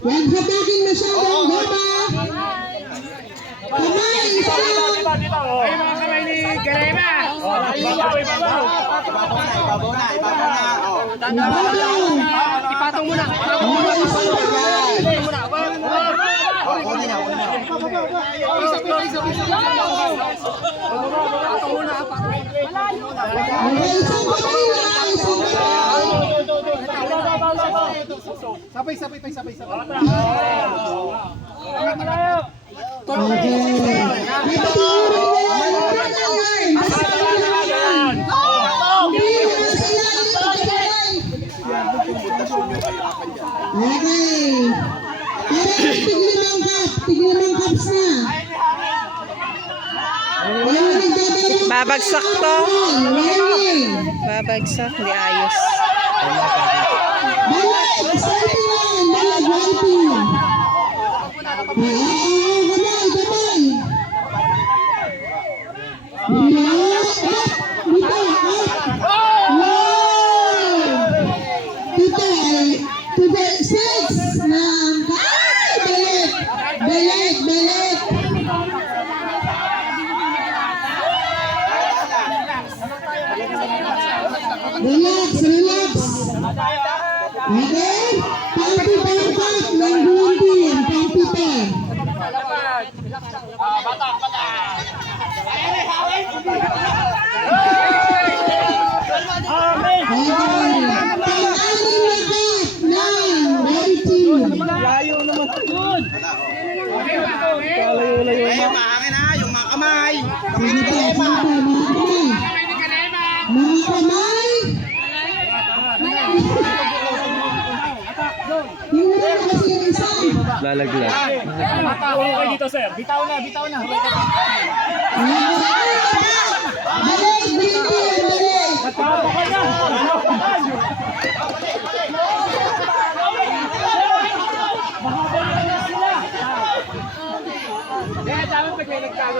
Huwag hatakin masyadong baba. Kamay, isa lang. Ay, mga kamay ni Garema. Ibabaw. Ibabaw. Ipatong muna. Sabay. Babagsak to. Babagsak, hindi ayos. Relax. Okay? Pampi-pampak ng green team. Pampi-pam. Layo, maakin ha, yung mga kamay. Kamay ni Garema. Mga kamay. Lalaglag. Puro kayo dito, sir. Bitaw na. Balik.